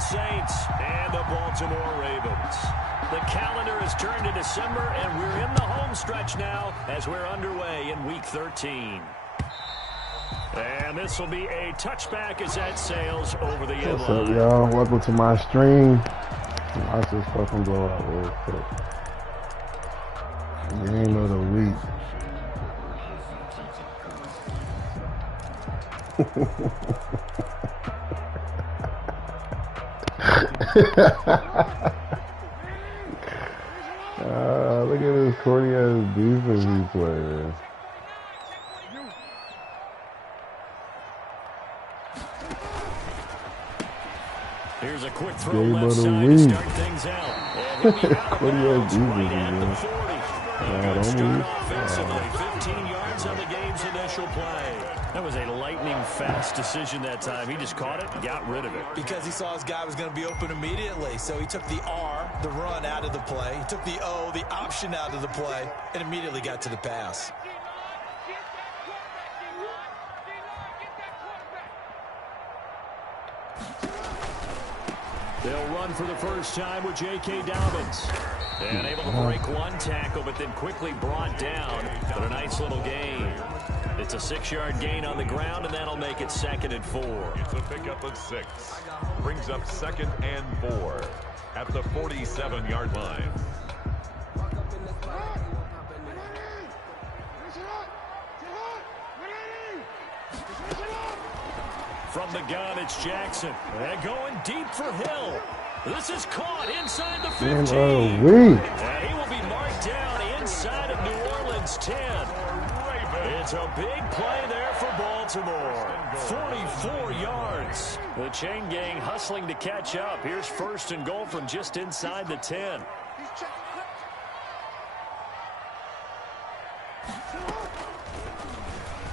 Orleans Saints and the Baltimore Ravens. The calendar has turned to December, and we're in the home stretch now as we're underway in Week 13. And this will be a touchback as that sails over the end line. What's up, y'all? Welcome to my stream. I just fucking blow out real quick. Game of the week. Look at this corny ass defense he plays. Here's a quick throw left side to start things out. And he'll be out of bounds right at the 40. A good start offensively. 15 yards on the game's initial play. That was a lightning-fast decision that time. He just caught it and got rid of it. Because he saw his guy was going to be open immediately. So he took the R, the run, out of the play. He took the O, the option, out of the play, and immediately got to the pass. They'll run for the first time with J.K. Dobbins. And able to break one tackle, but then quickly brought down. But a nice little gain. It's a 6-yard gain on the ground, and that'll make it 2nd and 4. It's a pickup of 6. Brings up 2nd and 4 at the 47-yard line. From the gun, it's Jackson. And going deep for Hill. This is caught inside the 15. And he will be marked down inside of New Orleans 10. It's a big play there for Baltimore. 44 yards. The chain gang hustling to catch up. Here's 1st and goal from just inside the 10.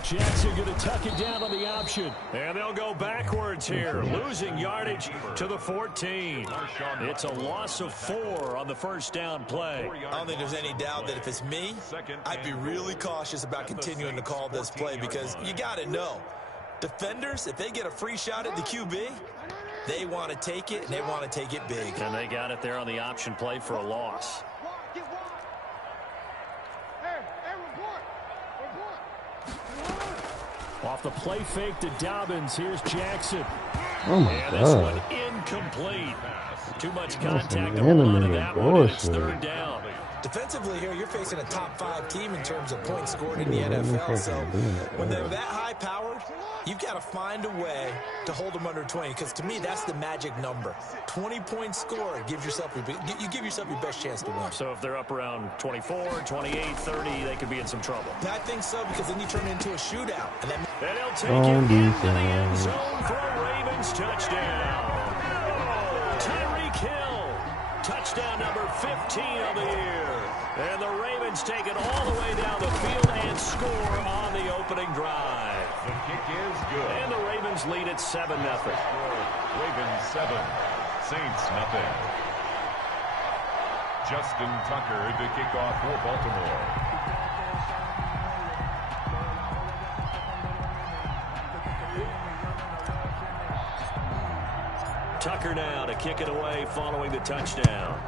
Jackson going to tuck it down on the option. And they'll go backwards here, losing yardage to the 14. It's a loss of 4 on the first down play. I don't think there's any doubt that if it's me, I'd be really cautious about continuing to call this play because you got to know, defenders, if they get a free shot at the QB, they want to take it, and they want to take it big. And they got it there on the option play for a loss. Off the play fake to Dobbins, here's Jackson. Oh my and God. This one incomplete. Too much contact to hold on to that one, and it's 3rd down. Defensively here, you're facing a top 5 team in terms of points scored in the NFL. So when they're that high-powered, you've got to find a way to hold them under 20. Because to me, that's the magic number. 20 points scored gives yourself you give yourself your best chance to win. So if they're up around 24, 28, 30, they could be in some trouble. I think so because then you turn it into a shootout. And he'll take it into the end zone for a Ravens touchdown. Tyreek Hill, touchdown number 15 of the year. And the Ravens take it all the way down the field and score on the opening drive. The kick is good. And the Ravens lead at 7-0. Ravens 7, Saints 0. Justin Tucker to kick off for Baltimore. Tucker now to kick it away following the touchdown.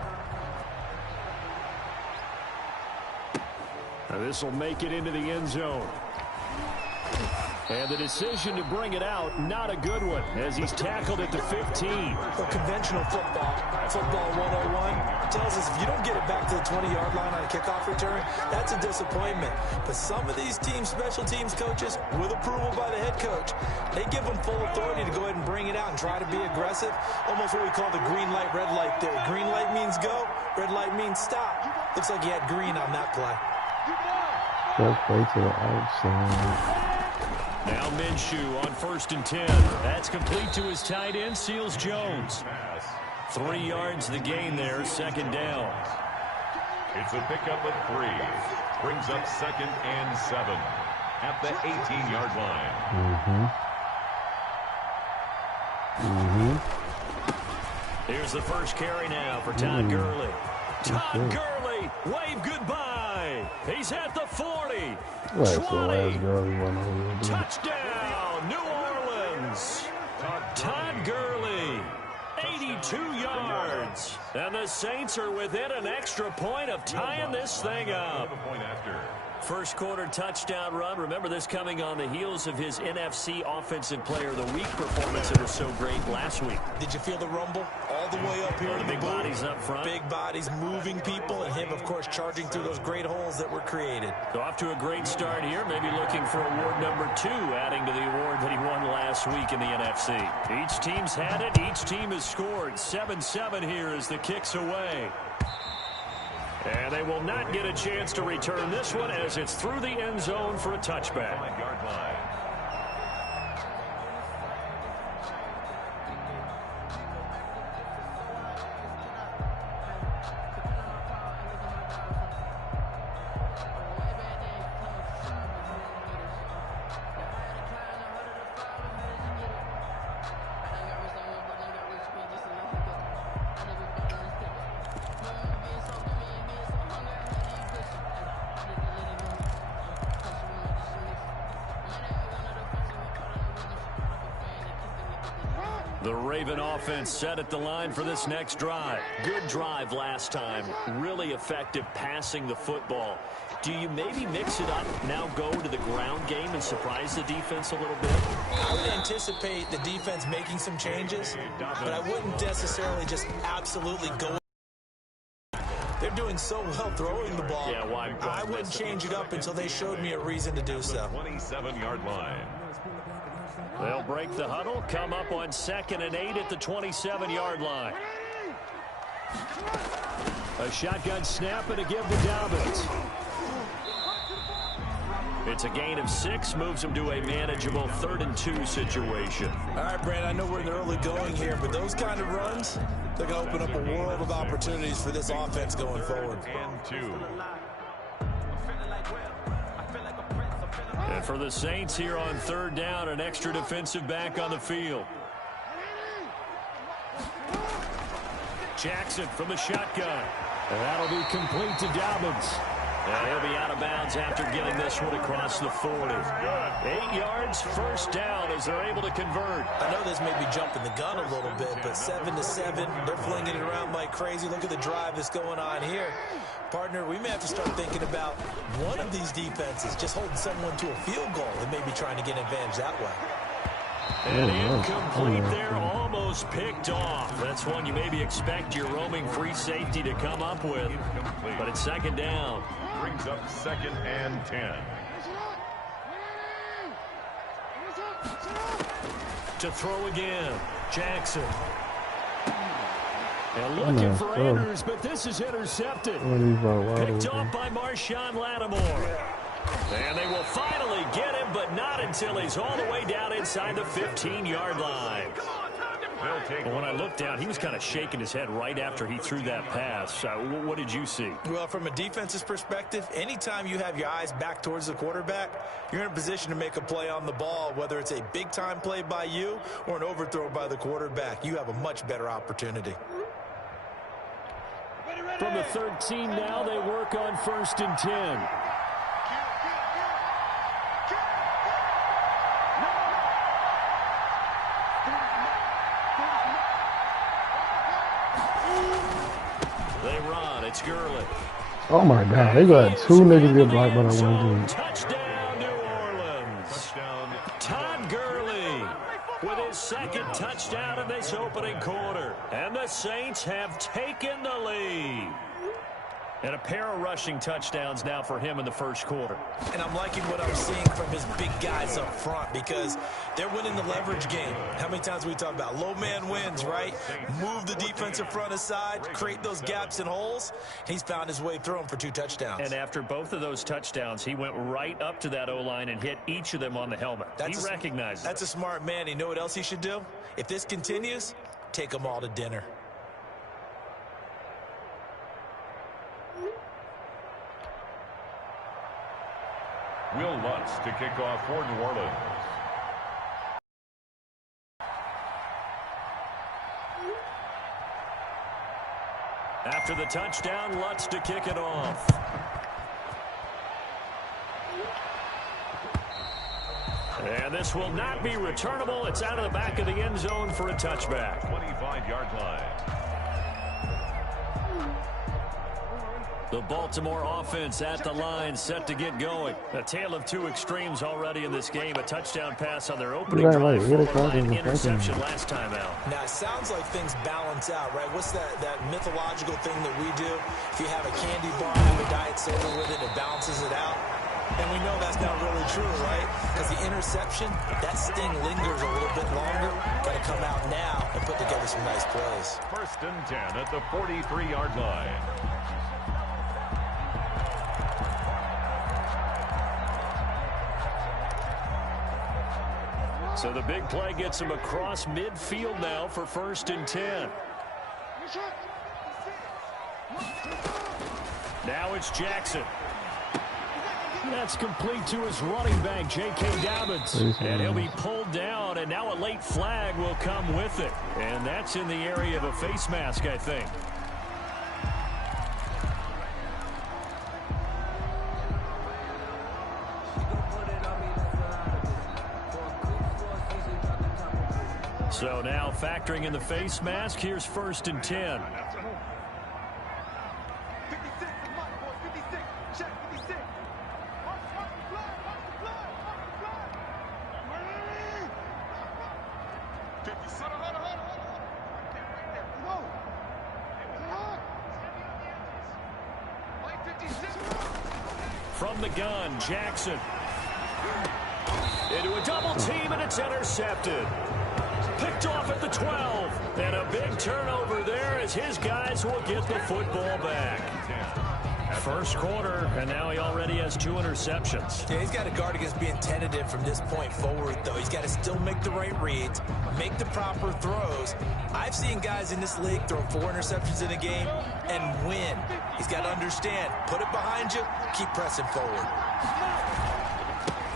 Now this will make it into the end zone. And the decision to bring it out, not a good one, as he's tackled at the 15. Well, conventional football 101, tells us if you don't get it back to the 20-yard line on a kickoff return, that's a disappointment. But some of these special teams coaches, with approval by the head coach, they give them full authority to go ahead and bring it out and try to be aggressive. Almost what we call the green light, red light theory. Green light means go, red light means stop. Looks like he had green on that play. That play to the outside. Now Minshew on 1st and 10. That's complete to his tight end, Seals Jones. 3 yards the gain there, 2nd down. It's a pickup of 3. Brings up 2nd and 7 at the 18-yard line. Here's the first carry now for Todd Gurley. Todd Gurley, wave goodbye. He's at the 40. 20. Touchdown, New Orleans. Todd Gurley, 82 2 yards. And the Saints are within an extra point of tying this thing up. First quarter touchdown run. Remember this coming on the heels of his NFC Offensive Player of the Week performance that was so great last week. Did you feel the rumble all the way up here? The big bodies up front. Big bodies moving people, and him, of course, charging through those great holes that were created. So off to a great start here. Maybe looking for award number 2, adding to the award that he won last week in the NFC. Each team's had it. Each team has scored. 7-7 here as the kick's away. And they will not get a chance to return this one as it's through the end zone for a touchback. The Raven offense set at the line for this next drive. Good drive last time. Really effective passing the football. Do you maybe mix it up, now go to the ground game and surprise the defense a little bit? I would anticipate the defense making some changes, but I wouldn't necessarily just absolutely go. They're doing so well throwing the ball. Yeah, why I wouldn't change it up until they showed me a reason to do so. 27-yard line. They'll break the huddle, come up on 2nd and 8 at the 27-yard line. A shotgun snap and a give to Dobbins. It's a gain of 6, moves them to a manageable 3rd and 2 situation. All right, Brand, I know we're in the early going here, but those kind of runs, they're going to open up a world of opportunities for this offense going forward. And 2. And for the Saints here on 3rd down, an extra defensive back on the field. Jackson from the shotgun. And that'll be complete to Dobbins. And he'll be out of bounds after getting this one across the 40. 8 yards, first down as they're able to convert. I know this may be jumping the gun a little bit, but 7-7, they're flinging it around like crazy. Look at the drive that's going on here. Partner, we may have to start thinking about one of these defenses just holding someone to a field goal and maybe trying to get an advantage that way. And incomplete there, almost picked off. That's one you maybe expect your roaming free safety to come up with. But it's 2nd down. Brings up 2nd and 10. To throw again, Jackson. And looking for Andrews, but this is intercepted. Picked off by Marshawn Lattimore. And they will finally get him, but not until he's all the way down inside the 15-yard line. But when I looked down, he was kind of shaking his head right after he threw that pass. What did you see? Well, from a defense's perspective, anytime you have your eyes back towards the quarterback, you're in a position to make a play on the ball, whether it's a big-time play by you or an overthrow by the quarterback. You have a much better opportunity. From the 13 now, they work on 1st and 10. They run. It's Gurley. Oh my God, they got 2 niggas get blocked by that one dude. Touchdown, New Orleans. Touchdown. Todd Gurley with his 2nd touchdown in this opening quarter. And the Saints have taken the lead. And a pair of rushing touchdowns now for him in the first quarter. And I'm liking what I'm seeing from his big guys up front because they're winning the leverage game. How many times we talk about low man wins, right? Move the defensive front aside, create those gaps and holes. He's found his way through them for 2 touchdowns. And after both of those touchdowns, he went right up to that O-line and hit each of them on the helmet. He recognized it. That's a smart man. You know what else he should do? If this continues, take them all to dinner. Will Lutz to kick off for New Orleans. After the touchdown, Lutz to kick it off. And this will not be returnable. It's out of the back of the end zone for a touchback. 25-yard line. The Baltimore offense at the line, set to get going. A tale of two extremes already in this game. A touchdown pass on their opening drive, followed by an interception last time out. Now, it sounds like things balance out, right? What's that mythological thing that we do? If you have a candy bar, have a diet soda with it, it balances it out. And we know that's not really true, right? Because the interception, that sting lingers a little bit longer. Got to come out now and put together some nice plays. 1st and 10 at the 43-yard line. So the big play gets him across midfield now for 1st and 10. Now it's Jackson. That's complete to his running back, J.K. Dobbins. And he'll be pulled down, and now a late flag will come with it. And that's in the area of a face mask, I think. So now factoring in the face mask, here's 1st and 10. From the gun, Jackson. Into a double team, and it's intercepted. Picked off at the 12. And a big turnover there as his guys will get the football back. First quarter, and now he already has 2 interceptions. Yeah, he's got to guard against being tentative from this point forward, though. He's got to still make the right reads, make the proper throws. I've seen guys in this league throw 4 interceptions in a game and win. He's got to understand, put it behind you, keep pressing forward.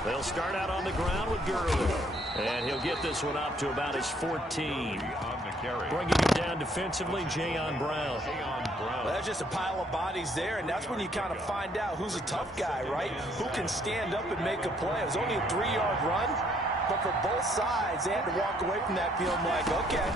They'll start out on the ground with Gurley. And he'll get this one up to about his 14. Bringing him down defensively, Jayon Brown. Well, that's just a pile of bodies there, and that's when you kind of find out who's a tough guy, right? Who can stand up and make a play. It was only a 3-yard run, but for both sides, they had to walk away from that feeling like, okay,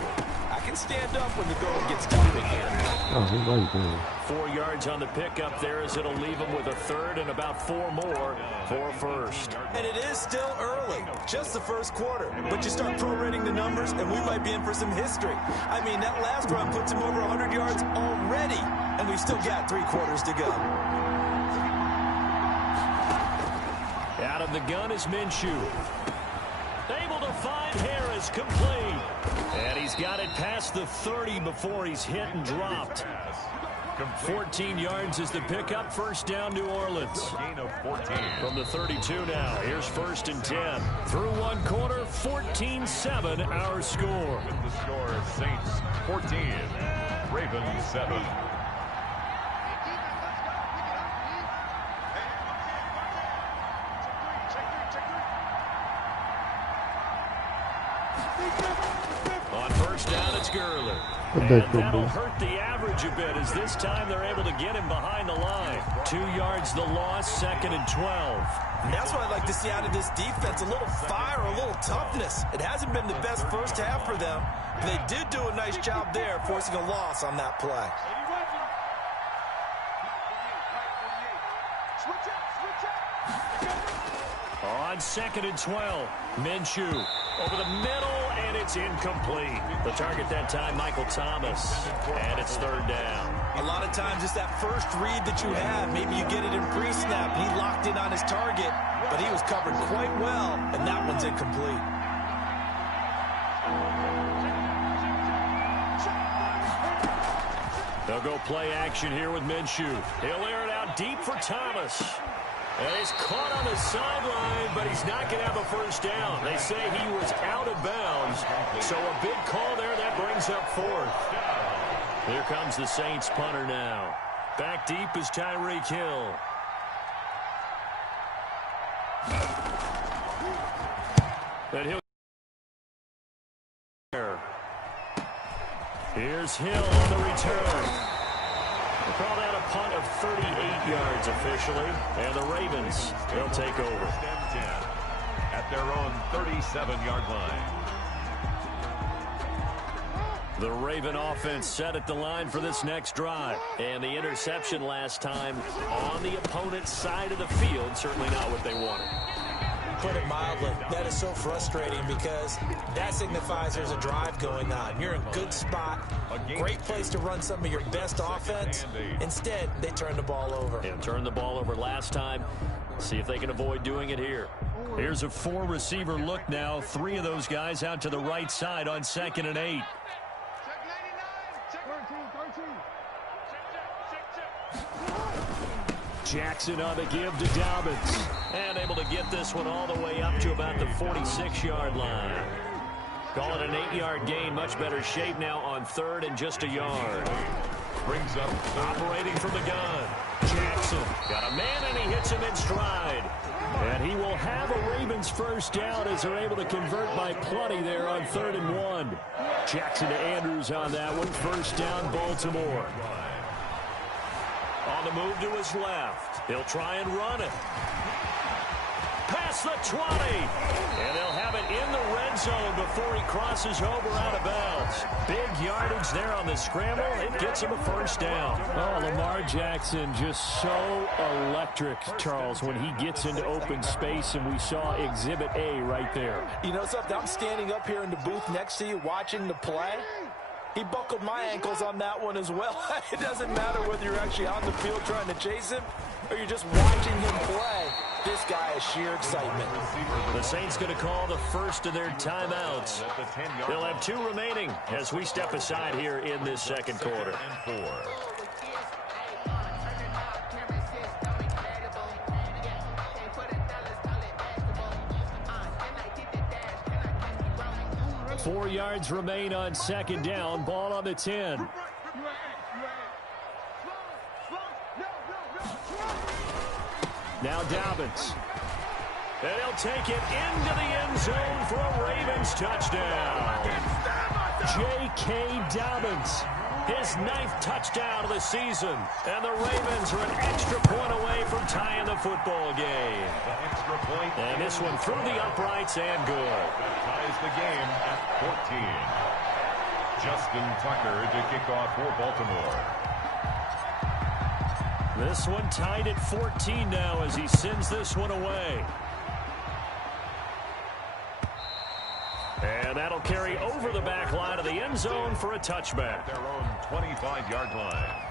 I can stand up when the going gets tough in here. Oh, 4 yards on the pickup there as it'll leave him with a 3rd and about 4 more for 1st. And it is still early, just the first quarter. But you start prorating the numbers, and we might be in for some history. I mean, that last run puts him over 100 yards already, and we've still got 3 quarters to go. Out of the gun is Minshew. Able to find Harris, complete. And he's got it past the 30 before he's hit and dropped. 14 yards is the pickup. 1st down, New Orleans. From the 32 now. Here's 1st and 10. Through 1 quarter, 14-7 our score. With the score, Saints 14, Ravens 7. On 1st down, it's Gurley. And that'll hurt the average a bit as this time they're able to get him behind the line. 2 yards the loss, 2nd and 12. And that's what I'd like to see out of this defense, a little fire, a little toughness. It hasn't been the best first half for them, but they did do a nice job there forcing a loss on that play. On 2nd and 12, Minshew over the middle, and it's incomplete. The target that time, Michael Thomas, and it's 3rd down. A lot of times it's that first read that you have. Maybe you get it in pre-snap, and he locked in on his target, but he was covered quite well, and that one's incomplete. They'll go play action here with Minshew. He'll air it out deep for Thomas. And he's caught on the sideline, but he's not going to have a 1st down. They say he was out of bounds. So a big call there that brings up 4th. Here comes the Saints punter now. Back deep is Tyreek Hill. And here's Hill on the return. They call that a punt of 38 yards officially, and the Ravens, they'll take over. At their own 37-yard line. The Raven offense set at the line for this next drive. And the interception last time on the opponent's side of the field, certainly not what they wanted. Put it mildly, that is so frustrating because that signifies there's a drive going on. You're in a good spot, great place to run some of your best offense. Instead, they turn the ball over. And turned the ball over last time. See if they can avoid doing it here. Here's a 4-receiver look now. 3 of those guys out to the right side on 2nd and 8. Jackson on the give to Dobbins. And able to get this one all the way up to about the 46-yard line. Call it an 8-yard gain. Much better shape now on 3rd and just a yard. Brings up operating from the gun. Jackson got a man and he hits him in stride. And he will have a Ravens first down as they're able to convert by plenty there on 3rd and 1. Jackson to Andrews on that one. First down, Baltimore. On the move to his left. He'll try and run it. Past the 20. And they'll have it in the red zone before he crosses over out of bounds. Big yardage there on the scramble. It gets him a first down. Oh, Lamar Jackson just so electric, Charles, when he gets into open space, and we saw Exhibit A right there. You know something? I'm standing up here in the booth next to you watching the play. He buckled my ankles on that one as well. It doesn't matter whether you're actually on the field trying to chase him or you're just watching him play. This guy is sheer excitement. The Saints going to call the first of their timeouts. They'll have 2 remaining as we step aside here in this second quarter. 4 yards remain on 2nd down. Ball on the 10. Now Dobbins. And he'll take it into the end zone for a Ravens touchdown. J.K. Dobbins, his 9th touchdown of the season. And the Ravens are an extra point away from tying the football game. And this one through the uprights and good. That ties the game at 14. Justin Tucker to kick off for Baltimore. This one tied at 14 now as he sends this one away. And that'll carry over the back line of the end zone for a touchback. Their own 25-yard line.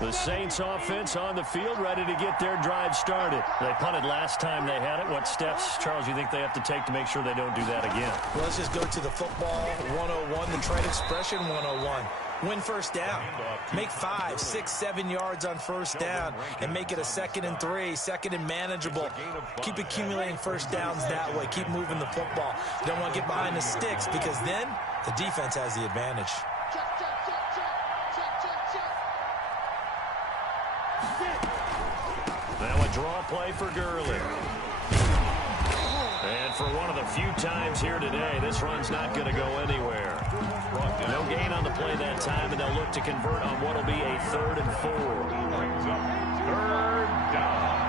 The Saints offense on the field, ready to get their drive started. They punted last time they had it. What steps, Charles, you think they have to take to make sure they don't do that again? Well, let's just go to the football 101, the trade expression 101. Win first down. Make 5, 6, 7 yards on first down and make it a 2nd and 3, 2nd and manageable. Keep accumulating first downs that way. Keep moving the football. You don't want to get behind the sticks because then the defense has the advantage. Now a draw play for Gurley. And for one of the few times here today, this run's not going to go anywhere. No gain on the play that time, and they'll look to convert on what will be a 3rd and 4. Brings up 3rd down.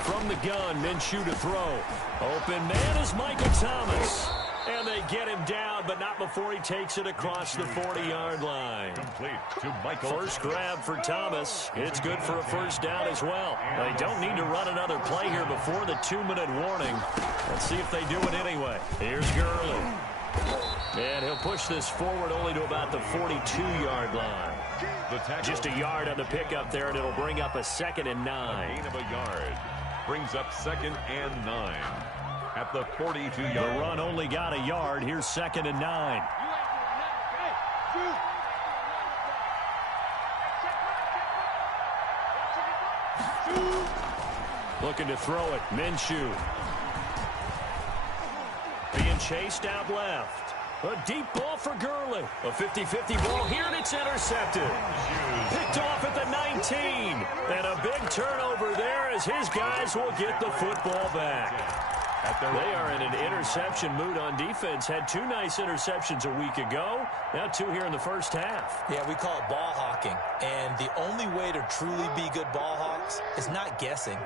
From the gun, Minshew to throw. Open man is Michael Thomas. And they get him down, but not before he takes it across the 40-yard line. Complete to Michael. First grab for Thomas. It's good for a first down as well. They don't need to run another play here before the 2-minute warning. Let's see if they do it anyway. Here's Gurley. And he'll push this forward only to about the 42-yard line. Just a yard on the pickup there, and it'll bring up a 2nd and 9. Gain of a yard. Brings up 2nd and 9. At the 42-yard line. The run only got a yard. Here's 2nd and 9. Looking to throw it. Minshew. Being chased out left. A deep ball for Gurley. A 50-50 ball here, and it's intercepted. Picked off at the 19. And a big turnover there as his guys will get the football back. They are in an interception mood on defense. Had 2 nice interceptions a week ago. Now 2 here in the first half. Yeah, we call it ball hawking. And the only way to truly be good ball hawks is not guessing.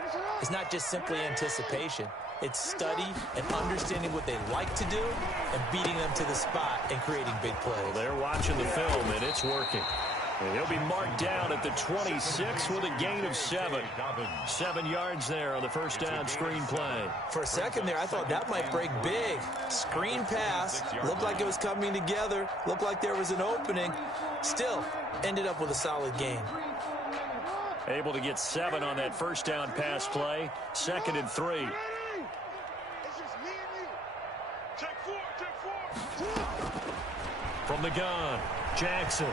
It's not just simply anticipation. It's study and understanding what they like to do and beating them to the spot and creating big plays. Well, they're watching the film, and it's working. And he'll be marked down at the 26 with a gain of 7. 7 yards there on the first down screen play. For a second there, I thought that might break big. Screen pass. Looked like it was coming together. Looked like there was an opening. Still, ended up with a solid gain. Able to get 7 on that first down pass play. 2nd and 3. From the gun, Jackson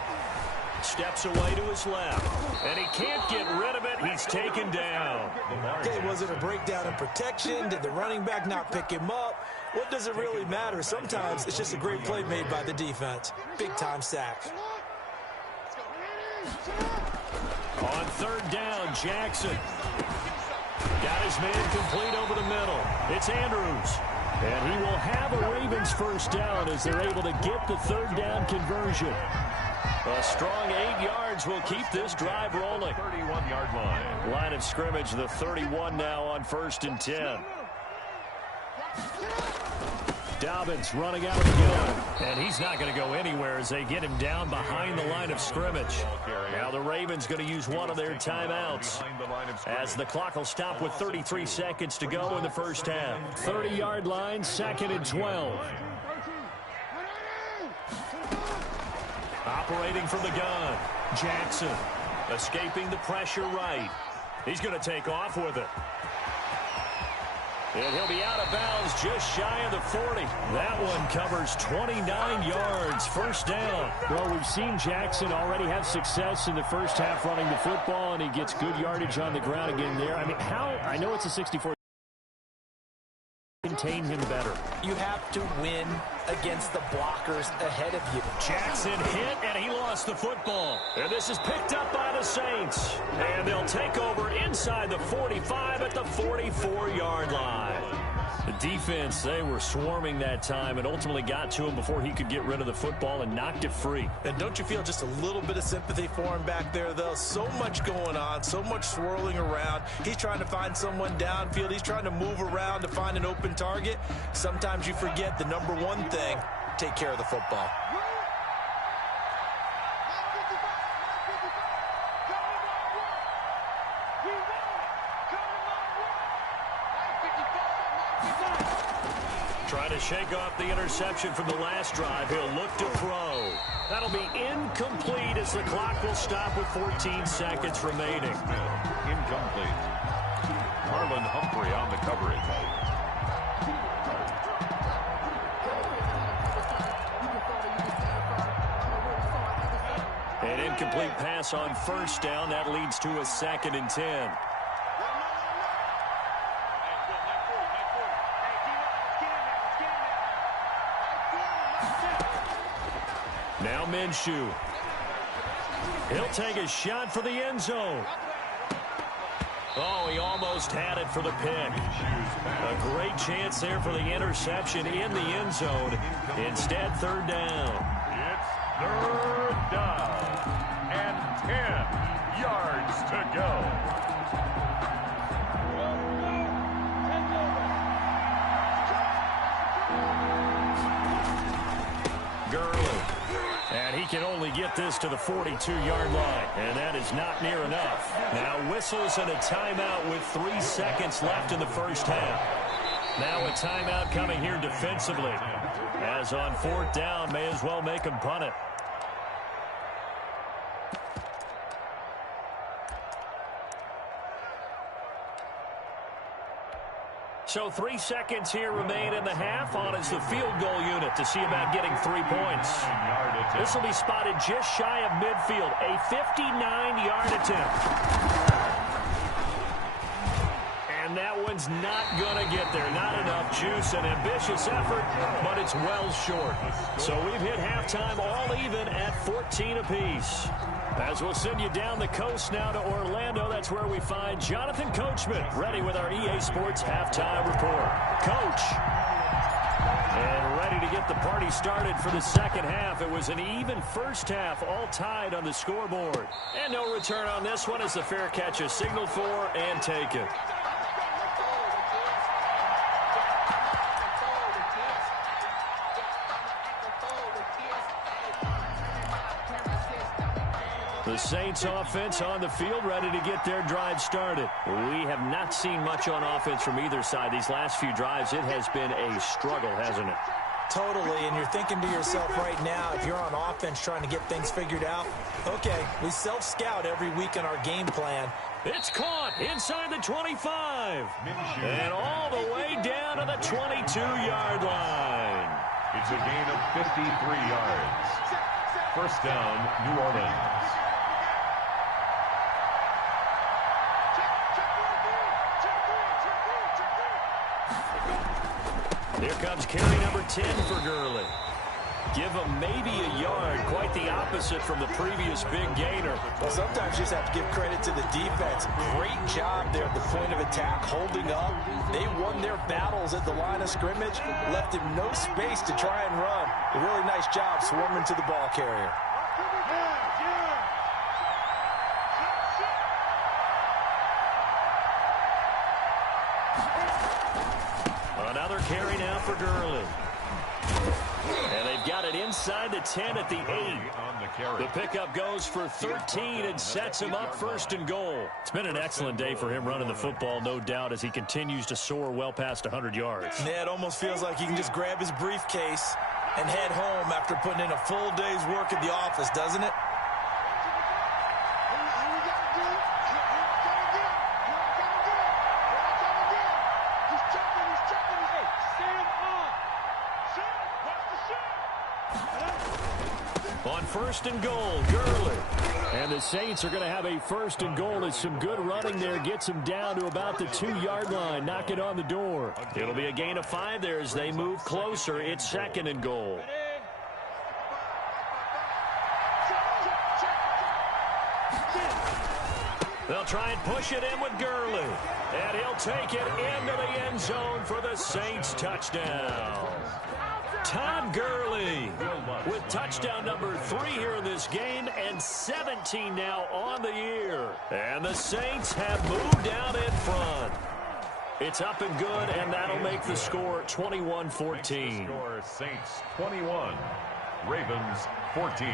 steps away to his left, and he can't get rid of it. He's taken down. Okay, was it a breakdown in protection? Did the running back not pick him up? What does it really matter? Sometimes it's just a great play made by the defense. Big-time sack. On 3rd down, Jackson got his man complete over the middle. It's Andrews. And he will have a Ravens first down as they're able to get the 3rd down conversion. A strong 8 yards will keep this drive rolling. 31-yard line. Line of scrimmage, the 31 now on 1st and 10. Dobbins running out of the gun. And he's not going to go anywhere as they get him down behind the line of scrimmage. Now the Ravens going to use one of their timeouts as the clock will stop with 33 seconds to go in the first half. 30-yard line, 2nd and 12. Operating from the gun, Jackson escaping the pressure right. He's going to take off with it. And he'll be out of bounds just shy of the 40. That one covers 29 yards, first down. Well, we've seen Jackson already have success in the first half running the football, and he gets good yardage on the ground again there. I mean, I know it's a 64. Contain him better. You have to win against the blockers ahead of you. Jackson hit, and he lost the football. And this is picked up by the Saints. And they'll take over inside the 45 at the 44-yard line. The defense, they were swarming that time and ultimately got to him before he could get rid of the football and knocked it free. And don't you feel just a little bit of sympathy for him back there, though? So much going on, so much swirling around. He's trying to find someone downfield. He's trying to move around to find an open target. Sometimes you forget the number one thing, take care of the football. Trying to shake off the interception from the last drive. He'll look to throw. That'll be incomplete as the clock will stop with 14 seconds remaining. Incomplete. Marlon Humphrey on the coverage. An incomplete pass on first down. That leads to a 2nd and 10. Now Minshew. He'll take a shot for the end zone. Oh, he almost had it for the pick. A great chance there for the interception in the end zone. Instead, 3rd down. It's 3rd down and 10 yards to go. And he can only get this to the 42-yard line. And that is not near enough. Now whistles and a timeout with 3 seconds left in the first half. Now a timeout coming here defensively. As on 4th down, may as well make him punt it. So 3 seconds here remain in the half. On is the field goal unit to see about getting 3 points. This will be spotted just shy of midfield. A 59-yard attempt. And that one's is not going to get there. Not enough juice, an ambitious effort, but it's well short. So we've hit halftime all even at 14 apiece. As we'll send you down the coast now to Orlando, that's where we find Jonathan Coachman, ready with our EA Sports halftime report. Coach. And ready to get the party started for the second half. It was an even first half, all tied on the scoreboard. And no return on this one as the fair catch is signaled for and taken. The Saints offense on the field, ready to get their drive started. We have not seen much on offense from either side. These last few drives, it has been a struggle, hasn't it? Totally, and you're thinking to yourself right now, if you're on offense trying to get things figured out, okay, we self-scout every week in our game plan. It's caught inside the 25. And all the way down to the 22-yard line. It's a gain of 53 yards. First down, New Orleans. Here comes carry number 10 for Gurley. Give him maybe a yard, quite the opposite from the previous big gainer. Well, sometimes you just have to give credit to the defense. Great job there at the point of attack, holding up. They won their battles at the line of scrimmage, left him no space to try and run. A really nice job swarming to the ball carrier. Another carry now for Gurley. And they've got it inside the 10 at the 8. The pickup goes for 13 and sets him up first and goal. It's been an excellent day for him running the football, no doubt, as he continues to soar well past 100 yards. Yeah, it almost feels like he can just grab his briefcase and head home after putting in a full day's work at the office, doesn't it? On first and goal, Gurley. And the Saints are going to have a first and goal as some good running there gets them down to about the 2-yard line. Knock it on the door. It'll be a gain of 5 there as they move closer. It's second and goal. They'll try and push it in with Gurley. And he'll take it into the end zone for the Saints touchdown. Todd Gurley with touchdown number 3 here in this game and 17 now on the year. And the Saints have moved out in front. It's up and good, and that'll make the score 21-14. Score Saints 21, Ravens 14.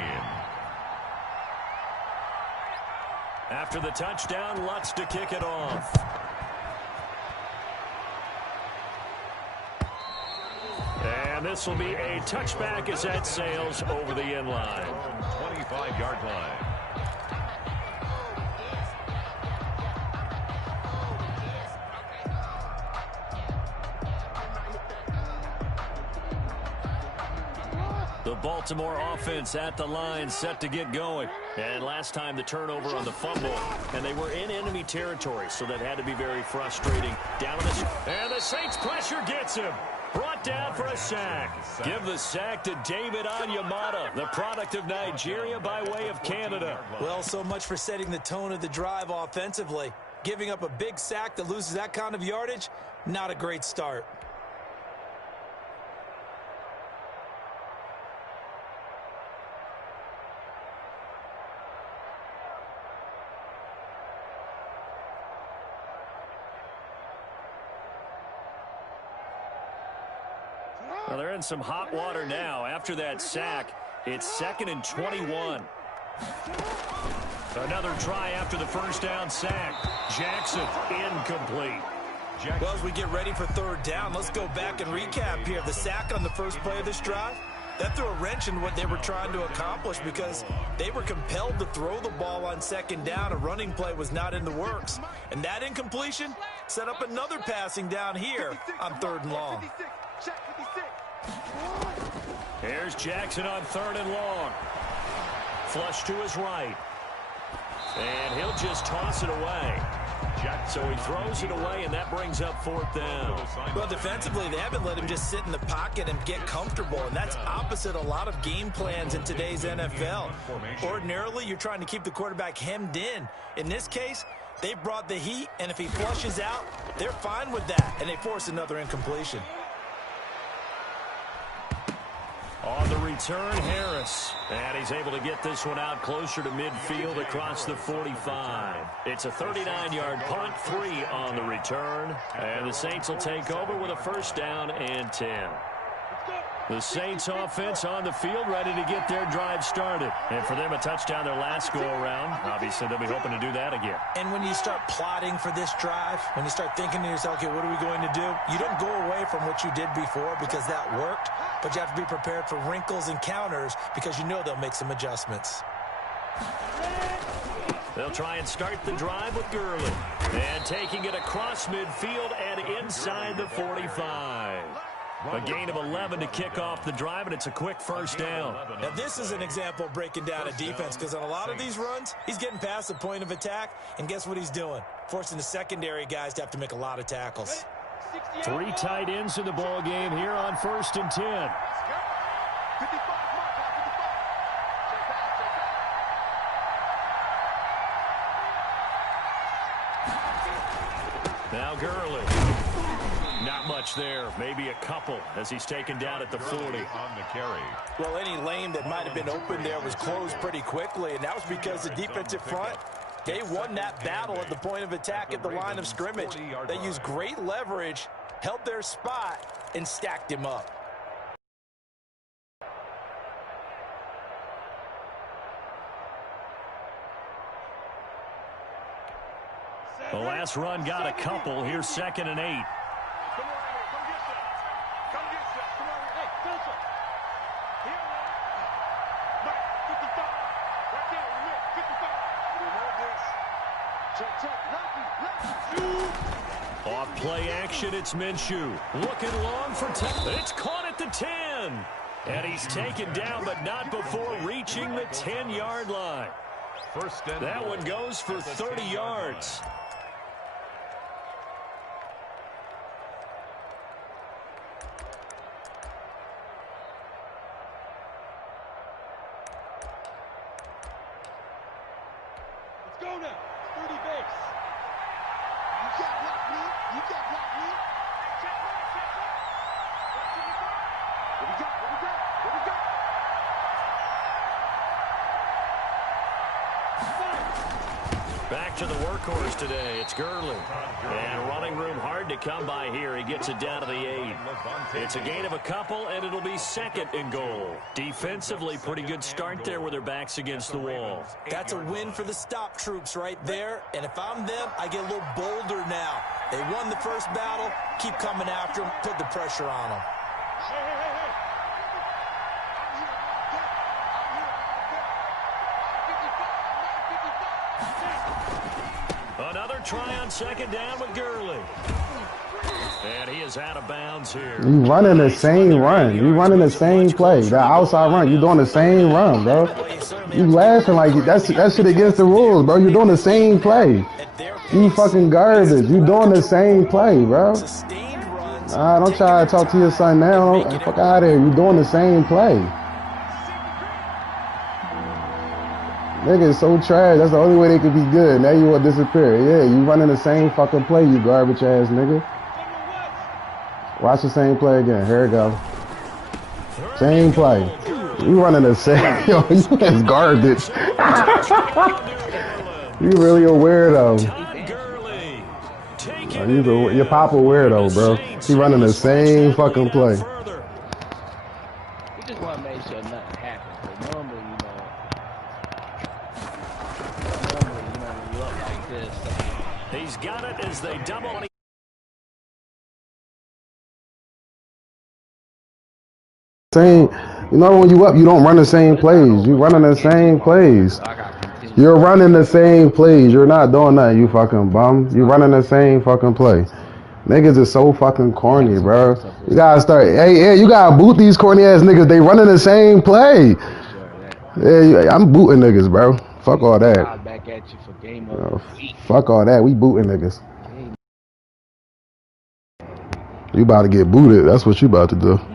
After the touchdown, Lutz to kick it off. And this will be a touchback as that sails over the end line. 25-yard line. The Baltimore offense at the line, set to get going. And last time the turnover on the fumble, and they were in enemy territory, so that had to be very frustrating. Down on this, and the Saints pressure gets him. Brought down for a sack. Give the sack to David Onyemata, the product of Nigeria by way of Canada. Well, so much for setting the tone of the drive offensively. Giving up a big sack that loses that kind of yardage, not a great start. Well, they're in some hot water now. After that sack, it's 2nd and 21. Another try after the first down sack. Jackson incomplete. Well, as we get ready for third down, let's go back and recap here. The sack on the first play of this drive, that threw a wrench in what they were trying to accomplish because they were compelled to throw the ball on second down. A running play was not in the works. And that incompletion set up another passing down here on 3rd and long. Here's Jackson on 3rd and long. Flush to his right. And he'll just toss it away. Jackson So he throws it away, and that brings up 4th down. Well, defensively, they haven't let him just sit in the pocket and get comfortable, and that's opposite a lot of game plans in today's NFL. Ordinarily, you're trying to keep the quarterback hemmed in. In this case, they brought the heat, and if he flushes out, they're fine with that, and they force another incompletion. On the return, Harris. And he's able to get this one out closer to midfield across the 45. It's a 39-yard punt, 3 on the return. And the Saints will take over with a 1st down and 10. The Saints offense on the field, ready to get their drive started. And for them, a touchdown their last go-around. Obviously, they'll be hoping to do that again. And when you start plotting for this drive, when you start thinking to yourself, okay, what are we going to do? You don't go away from what you did before because that worked, but you have to be prepared for wrinkles and counters because you know they'll make some adjustments. They'll try and start the drive with Gurley. And taking it across midfield and inside the 45. A gain of 11 to kick off the drive, and it's a quick 1st down. Now, this is an example of breaking down a defense because on a lot of these runs, he's getting past the point of attack, and guess what he's doing? Forcing the secondary guys to have to make a lot of tackles. 3 tight ends in the ball game here on 1st and 10. Now Gurley. Not much there. Maybe a couple as he's taken down at the 40. On the carry. Well, any lane that might have been open there was closed pretty quickly, and that was because the defensive front, they won that battle at the point of attack at the line of scrimmage. They used great leverage, held their spot, and stacked him up. The last run got a couple. Here's 2nd and 8. Off play action, it's Minshew. Looking long for 10. It's caught at the 10. And he's taken down, but not before reaching the 10-yard line. That one goes for 30 yards. Let's go now. 30 base. You got block me. You got block me. Check back, check back. What we got? What we got? What we got? Back to the workhorse today. It's Gurley. And running room hard to come by here. He gets it down to the 8. It's a gain of a couple, and it'll be 2nd and goal. Defensively, pretty good start there with their backs against the wall. That's a win for the stop troops right there. And if I'm them, I get a little bolder now. They won the first battle. Keep coming after them. Put the pressure on them. Another try on 2nd down with Gurley. And he is out of bounds here. You running the same run. You running the same play. The outside run. You doing the same run, bro. You laughing like that shit against the rules, bro. You doing the same play. You fucking garbage. You doing the same play, bro. Don't try to talk to your son now. Fuck out of here. You doing the same play. Nigga is so trash. That's the only way they could be good. Now you want to disappear. Yeah, you running the same fucking play, you garbage ass nigga. Watch the same play again. Here it go. Same play. You running the same. Yo, you is garbage. You really a weirdo. Your papa weirdo, bro. He running the same fucking play. We just want to make sure nothing happens. But normally, when you look like this. He's got it as they double. Same, you know, when you up, you don't run the same plays. You running the same plays. You're running the same plays. You're not doing nothing, you fucking bum. You running the same fucking play. Niggas is so fucking corny, bro. You gotta start. Hey, you gotta boot these corny ass niggas. They running the same play. Yeah, I'm booting niggas, bro. Fuck all that. Back at you for game of the week. Fuck all that. We booting niggas. You about to get booted. That's what you about to do.